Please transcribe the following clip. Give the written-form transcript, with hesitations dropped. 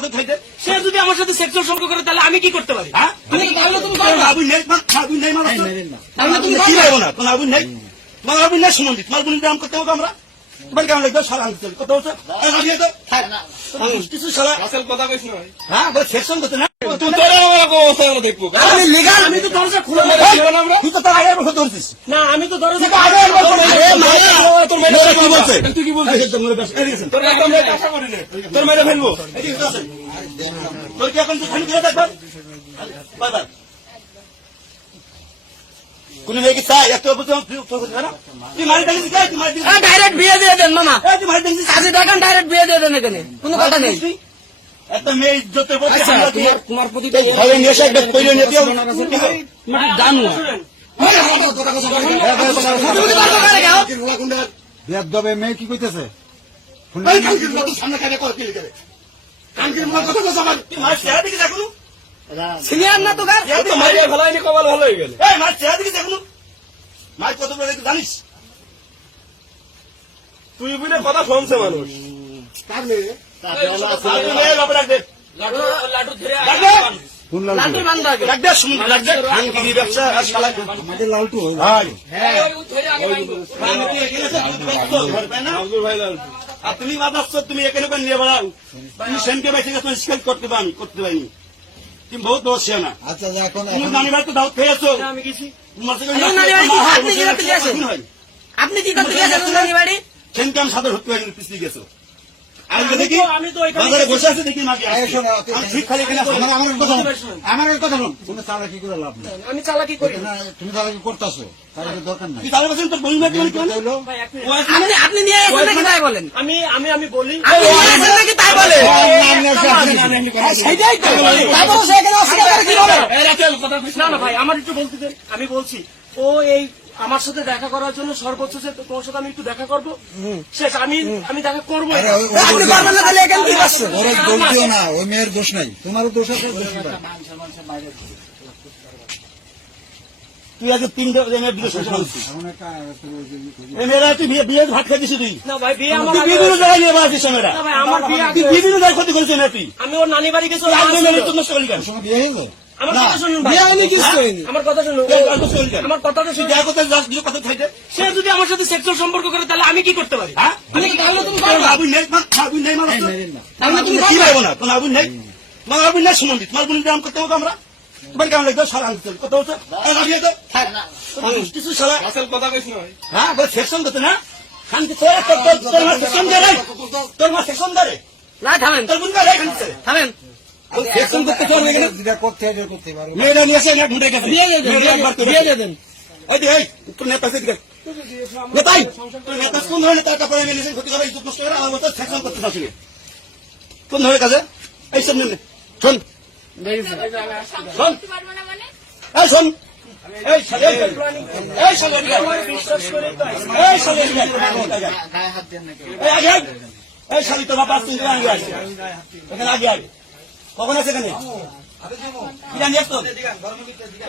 কথা খাইতে সে যদি আমার সাথে সেক্সুয়াল সম্পর্ক করে তাহলে আমি কি করতে পারি? হ্যাঁ আবু নেই আবু নেই মানে তুমি কি লাগবো না তোমার আবু নেই তোমার আবু নেই সম্বন্ধে তোমার বোনের নাম করতে হবে আমরা তোমার কেমন লাগবে সারা আনতে কত হচ্ছে কিছু সারা আসল কথা কইছ না হ্যাঁ বলে সেকশন করতে না তুই তোরা আমার অবস্থা আমরা দেখবো আমি লিগাল আমি তো দরজা খুলে তুই তো তার আগে বসে ধরছিস না আমি তো দরজা তোর মেয়ে কি বলছে তুই কি বলছিস তোর একদম আশা করি না তোর মেয়ে ফেলবো তোর কি এখন খালি করে থাকবে বাবা কোন মেয়েকে চাই একটা তুই মারি দিলি তুই মারি দিলি ডাইরেক্ট বিয়ে দিয়ে দেন মামা। তুই মারি দিলি কাজে দেখেন ডাইরেক্ট বিয়ে দিয়ে দেন এখানে কোনো কথা নেই। একটা মেয়ে ইজ্জতের প্রতি আচ্ছা, হামলা দিয়ে তোমার প্রতিটা ঘরে নিয়ে এসে একটা কইলে নিয়ে দিও তোমার জানো বেদবে মেয়ে কি কইতেছে সামনে খানে কি লিখে কানকির মুখ কথা বলছ আমার তুই মার চেহারা দিকে দেখো সিনিয়র না তো গার তো মারিয়ে ফেলাইনি কপাল ভালো হয়ে গেল এই মার চেহারা দিকে দেখো মার কত বড় একটু জানিস তুই বলে কথা শুনছে মানুষ মেয়ে বাবা রাখ দে লাডু ধরে শুনলাম লাডু বান্ধা আগে রাখ দে শুন রাখ দে কানকি ব্যবসা আর শালা আমাদের লালটু ভাই আব্দুল ভাই লাল আর তুমি বাদাচ্ছ তুমি এখানে করে নিয়ে বেড়াও তুমি সেনকে বেঁচে গেছো স্কেল করতে পারি করতে পারিনি তুমি বহুত দোষ ছিল না আচ্ছা এখন তুমি নানিবার তো দাওয়াত খেয়েছো আমি গেছি তোমার থেকে আপনি কি করতে গেছেন? আপনি কি করতে গেছেন নানি বাড়ি? সেনকে আমি সাদর হতে পারিনি পিছিয়ে গেছো আমি দেখি আমি তো ওইখানে বাজারে বসে আছে দেখি মাকে এই শোনো, আমি ঠিক খালি এখানে আসি। আমার কথা শোন তুমি চালাকি করে লাভ নেই আমি চালাকি করি না। না, তুমি চালাকি করতেছো চালাকি দরকার নাই তুই তাহলে বলছেন তোর বই মাকে কথা হইলো ভাই, এক মিনিট। আপনি নিয়ে আসেন নাকি তাই বলেন? আমি বলি আপনি নিয়ে আসেন নাকি তাই বলেন? সেটাই তো তারপরে সে এখানে অস্বীকার করে কি বলে? না না ভাই আমার একটু বলতে দেন। আমি বলছি ও এই আমার সাথে দেখা করার জন্য সর্বোচ্চ যে তোমার সাথে আমি একটু দেখা করবো শেষ আমি দেখা করবো আরে ওই- ওই- আপনি পারবেন না তাহলে এখানে কি করছেন? ওরা দোষ দিও না ওই মেয়ের দোষ নাই তোমারও দোষ আছে দোষ নাই। তুই আগে তিনটা মেয়ের দিকে শ্বশুর আনছিস এমন একটা এই মেয়েরা তুই বিয়ে ভাত খাইছিস তুই না ভাই বিয়ে আমার তুই আগে বিভিন্ন জায়গায় নিয়ে বেড়াচ্ছিস মেয়েরা না ভাই আমার বিয়ে তুই আগে বিভিন্ন জায়গায় ক্ষতি করেছিস না তুই আমি ওর নানি বাড়ি গেছি ওর তুই মা আগে ছিল। মেয়ে তোর নষ্ট করলি কেন সময় বিয়ে হয়ে গেল আমার না, কথা শুনুন ভাই। বিয়ে হয়নি, কিছু হয়নি। আমার কথা শুনুন তুই আর নষ্ট করলি কেন? আমার কথাটা তুই শুনুন দেখা করতে যাস দুটো কথা খাইতে সে যদি আমার সাথে সেক্সুয়াল সম্পর্ক করে তাহলে আমি কি করতে পারি? হ্যাঁ তাহলে তুমি তোর আবু নেই আবু নেই মানে তাহলে তুমি কি লাগবো না তোমার আবু নেই তোমার আবু নেই সম্বন্ধে তোমার বোনের নাম করতে হবে আমরা তোমার কেমন লাগবে সারা আনতে কত হচ্ছে কিছু সারা আসল কথা কইছ না হ্যাঁ বলে সেকশন করতে না শান্তি তোর তোর মা সেকশন দে রে তোর মা সেকশন দে রে না থামেন তোর বোন রে খান্তি থামেন সেকশন করতে চল না যেটা করতে হয় করতে পারো মেয়েরা নিয়ে এসে ঘুরে গেছে বিয়ে দিয়ে দেন বিয়ে দিয়ে দেন ওই যে এই তোর নেতা সে দিকে নেতাই তোর নেতা কোন ধরনের টাকা পয়সা মেলেছেন ক্ষতি করে ইজ্জত নষ্ট করে আমার মতো সেকশন করতে চাচ্ছি কোন ধরনের কাজে এই শোন শোন শোন এই শোন এই শালে এই শালে বিশ্বাস করে তো এই শালে এই আগে এই শালি তো বাবা আসছে আগে আসছে এখানে আগে আগে কখন আছে এখানে কি জানি আসতো